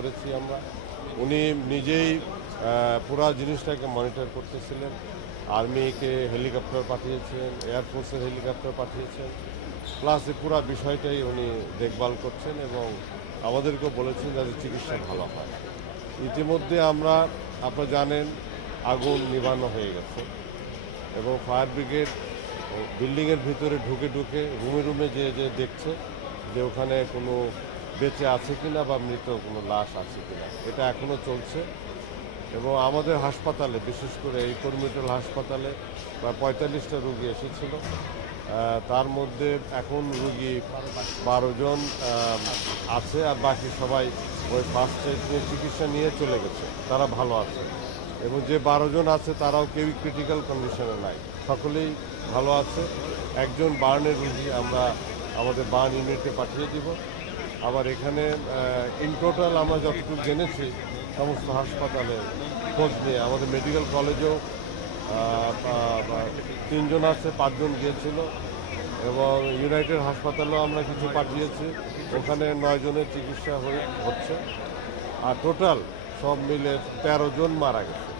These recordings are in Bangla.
করেছি আমরা। উনি নিজেই পুরা জিনিসটাকে মনিটর করতেছিলেন। আর্মিকে হেলিকপ্টার পাঠিয়েছেন, এয়ারফোর্সের হেলিকপ্টার পাঠিয়েছেন, প্লাস এই পুরা বিষয়টাই উনি দেখভাল করছেন এবং আমাদেরকেও বলেছেন যাতে চিকিৎসা ভালো হয়। ইতিমধ্যে আপনারা জানেন আগুন নিভানো হয়ে গেছে এবং ফায়ার ব্রিগেড বিল্ডিংয়ের ভিতরে ঢুকে ঢুকে রুমে রুমে যে দেখছে যে ওখানে কোনো বেঁচে আছে কিনা বা মৃত কোনো লাশ আছে কিনা, এটা এখনও চলছে। এবং আমাদের হাসপাতালে, বিশেষ করে এই কর্মিটল হাসপাতালে প্রায় 45টা রুগী এসেছিল। তার মধ্যে এখন রুগী 12 জন আছে, আর বাকি সবাই ওই ফার্স্ট এড চিকিৎসা নিয়ে চলে গেছে, তারা ভালো আছে। এবং যে 12 জন আছে তারাও কেউই ক্রিটিক্যাল কন্ডিশনে নাই, সকলেই ভালো আছে। একজন বার্নের রুগী আমরা আমাদের বার্ন ইউনিটে পাঠিয়ে দিব। আবার এখানে ইন টোটাল আমরা যতটুকু জেনেছি সমস্ত হাসপাতালে খোঁজ নিয়ে আমাদের মেডিকেল কলেজেও 3 জন আছে, 5 জন গিয়েছিল এবং ইউনাইটেড হাসপাতালেও আমরা কিছু পাঠিয়েছি, ওখানে 9 জনের চিকিৎসা হচ্ছে। আর টোটাল সব মিলে 13 জন মারা গেছে,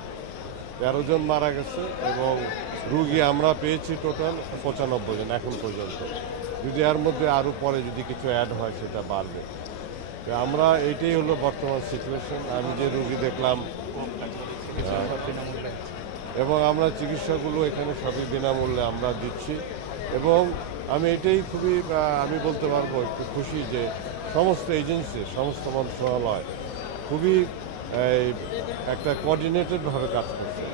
13 জন মারা গেছে এবং রুগী আমরা পেয়েছি টোটাল 95 জন এখন পর্যন্ত। যদি এর মধ্যে আরও পরে যদি কিছু অ্যাড হয় সেটা বাড়বে। তো আমরা এইটাই হলো বর্তমান সিচুয়েশন। আমি যে রুগী দেখলাম এবং আমরা চিকিৎসাগুলো এখানে সবই বিনামূল্যে আমরা দিচ্ছি। এবং আমি এটাই খুবই আমি বলতে পারবো একটু খুশি যে সমস্ত এজেন্সি, সমস্ত মন্ত্রণালয় খুবই একটা কোঅর্ডিনেটেডভাবে কাজ করছে,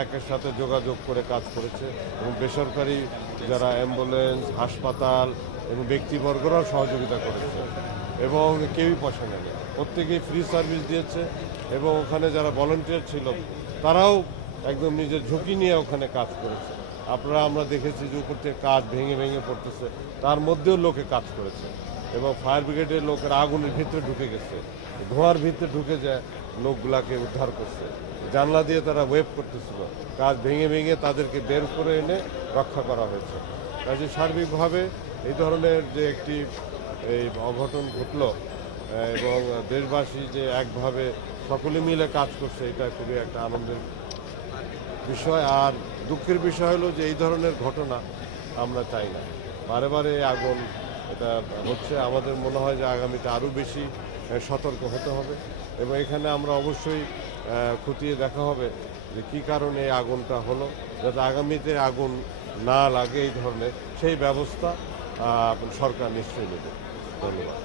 একের সাথে যোগাযোগ করে কাজ করেছে এবং বেসরকারি যারা অ্যাম্বুলেন্স, হাসপাতাল এবং ব্যক্তিবর্গরাও সহযোগিতা করেছে এবং কেউই পয়সা নেয়নি, প্রত্যেকেই ফ্রি সার্ভিস দিয়েছে। এবং ওখানে যারা ভলান্টিয়ার ছিল তারাও একদম নিজের ঝুঁকি নিয়ে ওখানে কাজ করেছে। আমরা দেখেছি যে উপর থেকে কাজ ভেঙে ভেঙে পড়তেছে, তার মধ্যেও লোকে কাজ করেছে এবং ফায়ার ব্রিগেডের লোকেরা আগুনের ভিতরে ঢুকে গেছে, ধোঁয়ার ভিতরে ঢুকে যায় লোকগুলাকে উদ্ধার করছে, জানলা দিয়ে তারা ওয়েভ করতেছিল, কাজ ভেঙে ভেঙে তাদেরকে বের করে এনে রক্ষা করা হয়েছে। কাজে সার্বিকভাবে এই ধরনের যে একটি অঘটন ঘটল এবং দেশবাসী যে একভাবে সকলে মিলে কাজ করছে, এটা খুবই একটা আনন্দের বিষয়। আর দুঃখের বিষয় হলো যে এই ধরনের ঘটনা আমরা চাই না, বারে বারে আগুন এটা হচ্ছে। আমাদের মনে হয় যে আগামীতে আরও বেশি সতর্ক হতে হবে এবং এখানে আমরা অবশ্যই খতিয়ে দেখা হবে যে কী কারণে এই আগুনটা হলো, যাতে আগামীতে আগুন না লাগে এই ধরনের, সেই ব্যবস্থা সরকার নিশ্চয়ই নেবে। ধন্যবাদ।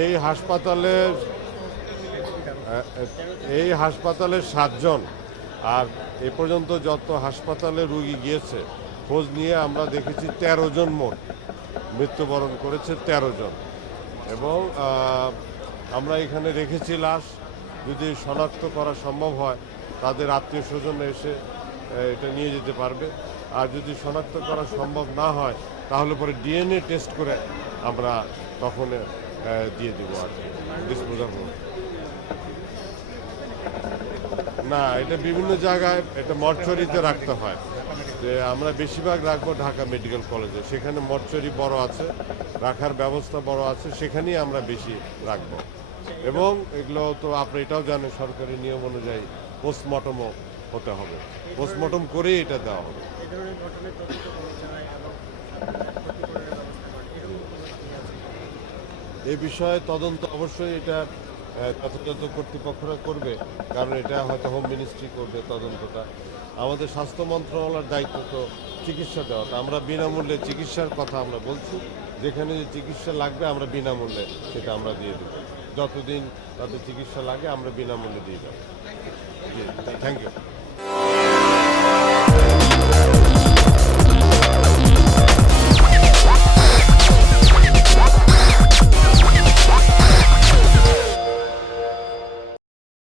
এই হাসপাতালে 7 জন, আর এ পর্যন্ত যত হাসপাতালে রুগী গিয়েছে খোঁজ নিয়ে আমরা দেখেছি 13 জন মোট মৃত্যুবরণ করেছে, 13 জন। এবং আমরা এখানে রেখেছি লাশ, যদি শনাক্ত করা সম্ভব হয় তাদের আত্মীয় স্বজন এসে এটা নিয়ে যেতে পারবে। আর যদি শনাক্ত করা সম্ভব না হয় তাহলে পরে ডিএনএ টেস্ট করে আমরা তখন দিয়ে দেবো আর কি, ডিসপোজাল করব না। এটা বিভিন্ন জায়গায় এটা মর্চুরিতে রাখতে হয়, যে আমরা বেশিরভাগ রাখবো ঢাকা মেডিকেল কলেজে, সেখানে মর্চুরি বড় আছে, রাখার ব্যবস্থা বড় আছে, সেখানেই আমরা বেশি রাখবো। এবং এগুলো তো আপনি এটাও জানেন সরকারি নিয়ম অনুযায়ী পোস্টমর্টমও হতে হবে, পোস্টমর্টম করেই এটা দেওয়া হবে। এই বিষয়ে তদন্ত অবশ্যই এটা যথাযথ কর্তৃপক্ষরা করবে, কারণ এটা হয়তো হোম মিনিস্ট্রি করবে তদন্তটা। আমাদের স্বাস্থ্য মন্ত্রণালয়ের দায়িত্ব তো চিকিৎসা দেওয়া, আমরা বিনামূল্যে চিকিৎসার কথা আমরা বলছি, যেখানে যে চিকিৎসা লাগবে আমরা বিনামূল্যে সেটা আমরা দিয়ে দেবো, যতদিন তাদের চিকিৎসা লাগে আমরা বিনামূল্যে দিয়ে দেবো। Thank you.